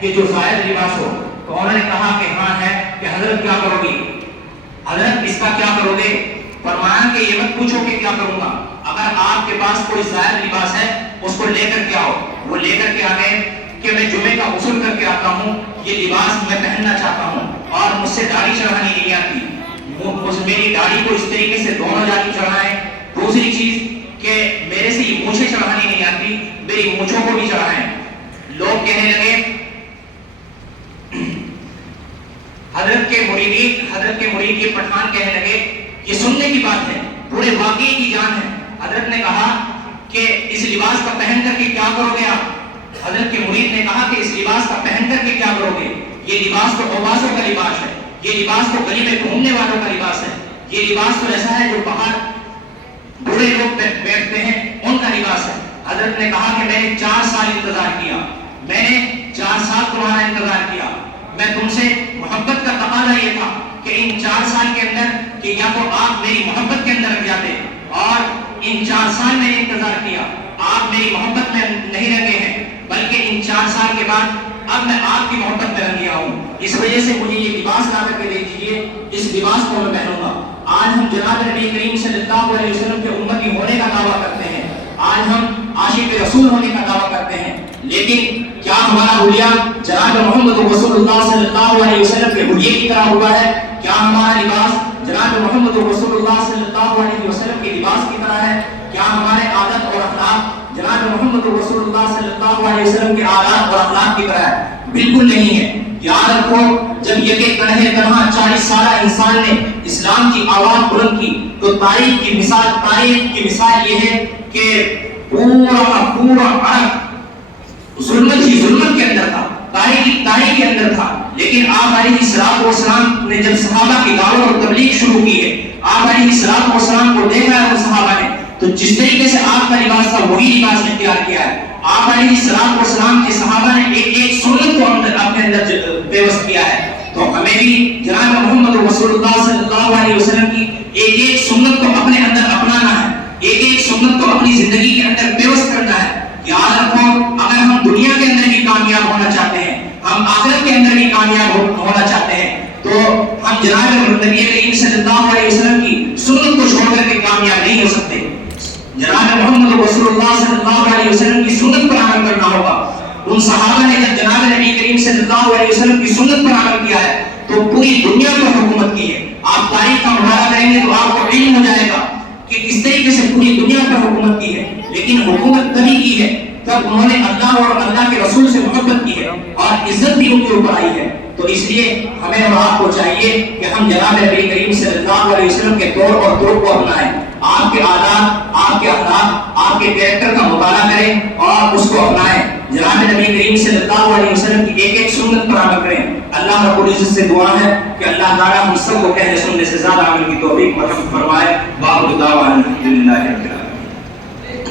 کہ جو زائد لباس ہو. تو انہوں نے کہا کہ ہاں ہے. کہ حضرت کیا کرو گے؟ حضرت اس کا کیا کرو گے؟ فرمایا کہ یہ مت پوچھو کہ کیا کروں گا، اگر آپ کے پاس کوئی زائد لباس ہے اس کو لے کر کے آؤ. وہ لے کر کے آ گئے کہ میں جمعے کا غسل کر کے آتا ہوں، یہ لباس میں پہننا چاہتا ہوں اور مجھ سے داڑھی چڑھانی نہیں آتی، میری داڑھی کو اس طریقے سے دونوں جانب چڑھائیں. دوسری چیز کہ میرے سے یہ مونچھیں چڑھانی نہیں آتی، میری مونچھوں کو بھی چڑھائیں. لوگ کہنے لگے، حضرت کے مرید یہ پٹھان کہنے لگے یہ سننے کی بات ہے، پورے واقعے کی جان ہے. حضرت نے کہا کہ اس لباس کا پہن کر کے کیا کرو گے آپ؟ حضرت کے مرید نے کہا کہ اس لباس کا پہن کر کے کیا کرو گے؟ یہ لباس تو عباسوں کا لباس ہے، یہ لباس تو گلی میں گھومنے والوں کا لباس ہے، یہ لباس تو ایسا ہے جو باہر بوڑھے لوگ بیٹھتے ہیں ان کا لباس ہے. حضرت نے کہا کہ میں نے 4 سال انتظار کیا، میں نے 4 سال تمہارا انتظار کیا. میں تم سے محبت کا تقاضا یہ تھا کہ ان 4 سال کے اندر کہ یا تو آپ میری محبت کے اندر رہ جاتے، اور ان 4 سال میں نے انتظار کیا، آپ میری محبت میں نہیں رنگے ہیں، بلکہ ان 4 سال کے بعد اب میں آپ کی محبت میں رنگ گیا ہوں. اس وجہ سے مجھے یہ لباس لا کر کے دے دیجیے، اس لباس کو میں پہنوں گا. آج ہم جناب نبی کریم صلی اللہ علیہ وسلم کے امتی ہونے کا دعویٰ کرتے ہیں، آج ہم عاشق رسول ہونے کا دعویٰ کرتے ہیں، لیکن کیا ہمارا حلیہ جناب محمد رسول اللہ صلی اللہ علیہ وسلم کے حلیے کی طرح ہوا ہے؟ کیا ہمارا لباس جناب محمد رسول اللہ صلی اللہ علیہ وسلم کے لباس کی طرح ہے؟ کیا ہمارے عادت اور اخلاق جناب محمد رسول اللہ صلی اللہ علیہ وسلم کے عادات اور اخلاق کی طرح ہے؟ بالکل نہیں ہے. یاد رکھو، جب یک تنہا 40 سالہ انسان نے اسلام کی آواز بلند کی تو تاریخ کی مثال یہ ہے کہ پورا عرب ظلمت کے اندر تھا، تاریخ کے اندر تھا. لیکن آپ علیہ الصلوۃ والسلام نے جب صحابہ کی دعوت اور تبلیغ شروع کی ہے، آپ علیہ الصلوۃ والسلام کو دیکھا ہے وہ صحابہ نے، تو جس طریقے سے آپ کا لباس تھا وہی لباس اختیار کیا ہے. آپ علیہ الصلوۃ والسلام کے صحابہ نے ایک سنت کو اپنے اندر پیوست کیا ہے. تو ہمیں بھی جناب محمد رسول اللہ صلی اللہ علیہ وسلم کی ایک سنت کو اپنے اندر اپنانا ہے، ایک سنت کو اپنی زندگی کے اندر پیوست کرنا ہے. یاد رکھو، اگر ہم دنیا کے اندر بھی کامیاب ہونا چاہتے ہیں، ہم آخرت کے اندر بھی کامیاب ہونا چاہتے ہیں، تو ہم جناب نبی کریم صلی اللہ علیہ وسلم کی سنت کو چھوڑ کر کے کامیاب نہیں ہو سکتے. جناب محمد رسول اللہ صلی اللہ علیہ وسلم کی سنت پر عمل کرنا ہوگا. ان صحابہ نے جب جناب نبی کریم صلی اللہ علیہ وسلم کی سنت پر عمل کیا ہے تو پوری دنیا پر حکومت کی ہے. آپ تاریخ کا مطالعہ کریں گے تو آپ کو علم ہو جائے گا کہ کس طریقے سے پوری دنیا پر حکومت کی ہے. لیکن حکومت تبھی کی ہے تب انہوں نے اللہ اور اللہ کے رسول سے محبت کی ہے اور عزت بھی ان کے اوپر آئی ہے. تو اس لیے ہمیں اور آپ کو چاہیے کہ ہم جناب نبی کریم صلی اللہ علیہ وسلم کے طور اور طور کو اپنائیں. آپ کے عادات، آپ کے اخلاق، آپ کے کریکٹر کا مطالعہ کریں اور اس کو اپنائیں. جناب نبی کریم صلی اللہ علیہ وسلم کی ایک سنت پر عمل کریں. اللہ رب العزت سے دعا ہے کہ اللہ تعالیٰ ہم سب کو کہنے سننے سے زیادہ عمل کی توفیق عطا فرمائے. باقی دعوانا الحمدللہ رب العالمین.